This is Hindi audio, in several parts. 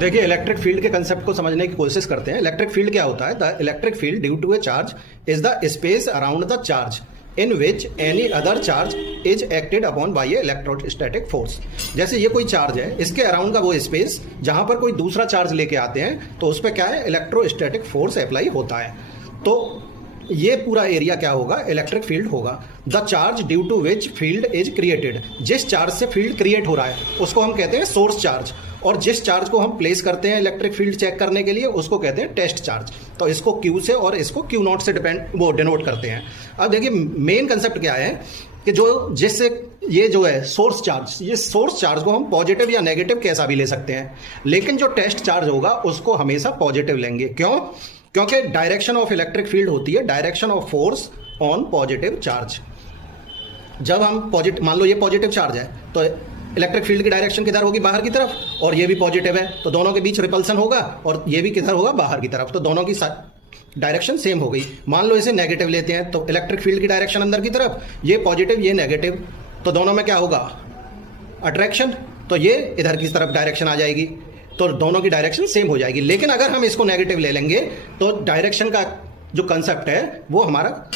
देखिए, इलेक्ट्रिक फील्ड के कंसेप्ट को समझने की कोशिश करते हैं। इलेक्ट्रिक फील्ड क्या होता है? The electric field due to a charge is the space around the charge in which any other charge is acted upon by a electrostatic force. जैसे ये कोई चार्ज है, इसके अराउंड का वो स्पेस जहां पर कोई दूसरा चार्ज लेके आते हैं तो उस पर क्या है, इलेक्ट्रोस्टैटिक फोर्स अप्लाई होता है। तो ये पूरा एरिया क्या होगा, इलेक्ट्रिक फील्ड होगा। The charge due to which field is created, जिस चार्ज से फील्ड क्रिएट हो रहा है उसको हम कहते हैं सोर्स चार्ज, और जिस चार्ज को हम प्लेस करते हैं इलेक्ट्रिक फील्ड चेक करने के लिए उसको कहते हैं टेस्ट चार्ज। तो इसको Q से और इसको Q नॉट से डिनोट करते हैं। अब देखिए मेन कंसेप्ट क्या है कि जो जिससे ये जो है सोर्स चार्ज, ये सोर्स चार्ज को हम पॉजिटिव या नेगेटिव कैसा भी ले सकते हैं, लेकिन जो टेस्ट चार्ज होगा उसको हमेशा पॉजिटिव लेंगे। क्यों? क्योंकि डायरेक्शन ऑफ इलेक्ट्रिक फील्ड होती है direction of force on positive charge. जब हम पॉजिटिव, मान लो ये पॉजिटिव चार्ज है तो इलेक्ट्रिक फील्ड की डायरेक्शन किधर होगी, बाहर की तरफ, और ये भी पॉजिटिव है तो दोनों के बीच रिपल्सन होगा, और ये भी किधर होगा, बाहर की तरफ, तो दोनों की डायरेक्शन सेम हो गई। मान लो इसे नेगेटिव लेते हैं तो इलेक्ट्रिक फील्ड की डायरेक्शन अंदर की तरफ, ये पॉजिटिव ये नेगेटिव, तो दोनों में क्या होगा, अट्रैक्शन, तो ये इधर की तरफ डायरेक्शन आ जाएगी, तो दोनों की डायरेक्शन सेम हो जाएगी। लेकिन अगर हम इसको नेगेटिव ले लेंगे तो डायरेक्शन का जो कंसेप्ट है वो हमारा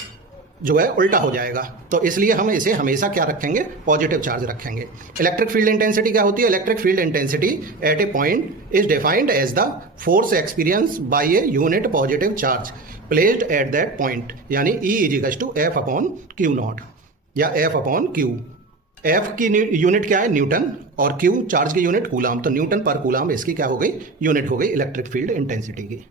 जो है उल्टा हो जाएगा। तो इसलिए हम इसे हमेशा क्या रखेंगे, पॉजिटिव चार्ज रखेंगे। इलेक्ट्रिक फील्ड इंटेंसिटी क्या होती है? Electric field intensity at a point is defined as the force experience by a unit positive charge placed at that point, यानी E is to F upon q naught या एफ अपॉन क्यू। एफ की यूनिट क्या है, न्यूटन, और क्यू चार्ज की यूनिट कूलाम, तो न्यूटन पर कूलाम इसकी क्या हो गई, यूनिट हो गई इलेक्ट्रिक फील्ड इंटेंसिटी की।